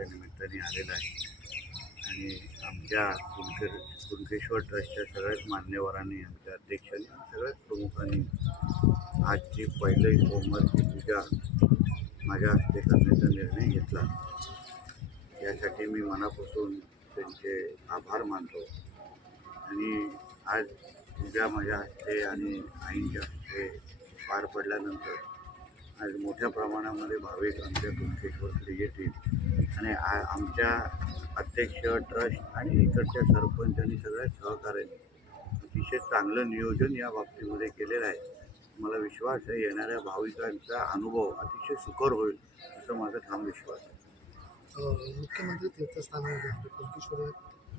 निमित्ताने आलेला आहे आणि आमच्या कुणकेश्वर ट्रस्टच्या सगळ्याच मान्यवरांनी, आमच्या अध्यक्षांनी, सगळ्याच प्रमुखांनी आजची पहिली सोमवारची पूजा माझ्या हस्ते करण्याचा निर्णय घेतला. यासाठी मी मनापासून त्यांचे आभार मानतो. आणि आज पूजा माझ्या हस्ते आणि आईंच्या हस्ते पार पडल्यानंतर आज मोठ्या प्रमाणामध्ये भाविक आमच्या कुणकेश्वरकडे येतील आणि आमच्या अध्यक्ष, ट्रस्ट आणि इकडच्या सरपंच आणि सगळ्या सहकार्याने अतिशय चांगलं नियोजन या बाबतीमध्ये केलेलं आहे. मला विश्वास आहे येणाऱ्या भाविकांचा अनुभव अतिशय सुकर होईल, असं माझा ठाम विश्वास आहे. मुख्यमंत्री तीर्थस्थानामध्ये कुणकेश्वर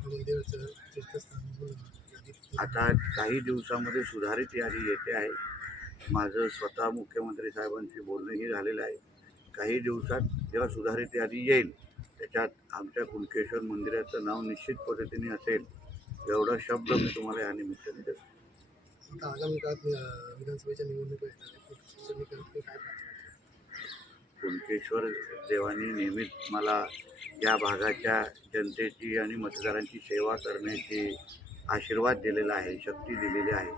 मंदिराचं तीर्थस्थान आता काही दिवसामध्ये सुधारित यादी येते आहे. माझं स्वतः मुख्यमंत्री साहेबांशी बोलणंही झालेलं आहे. काही दिवसात जेव्हा सुधारित यादी येईल त्याच्यात आमच्या कुणकेश्वर मंदिराचं नाव निश्चित पद्धतीने असेल, एवढा शब्द मी तुम्हाला या निमित्ताने देतो. आता आगामी काळात विधानसभेच्या निवडणुका काय कुणकेश्वर देवानी नेहमीच मला या भागाच्या जनतेची आणि मतदारांची सेवा करण्याची आशीर्वाद दिलेला आहे, शक्ती दिलेली आहे.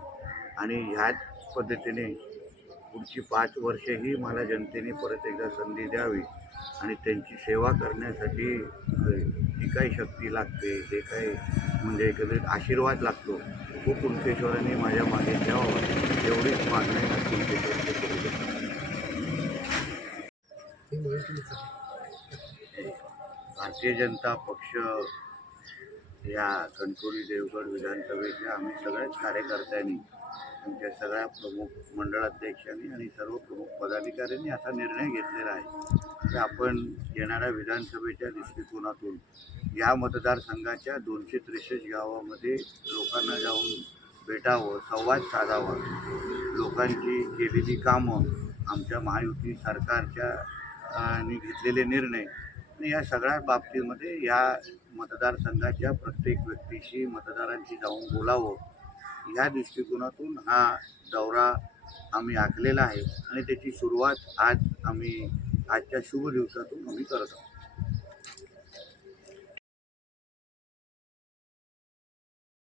आणि ह्याच पद्धतीने पुढची 5 वर्षेही मला जनतेने परत एकदा संधी द्यावी आणि त्यांची सेवा करण्यासाठी जी काही शक्ती लागते, जे काही म्हणजे एकंदरीत आशीर्वाद लागतो, तो कुणकेश्वरांनी माझ्या मागे द्यावा, एवढीच मागणी कुणकेश्वरचे करू शकतो. भारतीय जनता पक्ष या कणकवली देवगड विधानसभेच्या आम्ही सगळ्याच कार्यकर्त्यांनी, आमच्या सगळ्या प्रमुख मंडळाध्यक्षांनी आणि सर्व प्रमुख पदाधिकाऱ्यांनी असा निर्णय घेतलेला आहे की आपण येणाऱ्या विधानसभेच्या दृष्टिकोनातून या मतदारसंघाच्या 263 गावामध्ये लोकांना जाऊन भेटावं, संवाद साधावा, लोकांची केलेली कामं, आमच्या महायुती सरकारच्या घेतलेले निर्णय आणि या सगळ्या बाबतीमध्ये या मतदारसंघाच्या प्रत्येक व्यक्तीशी, मतदारांशी जाऊन बोलावं, ह्या दृष्टिकोनातून हा दौरा आम्ही आखलेला आहे आणि त्याची सुरुवात आजच्या शुभ दिवसातून आम्ही करत आहोत.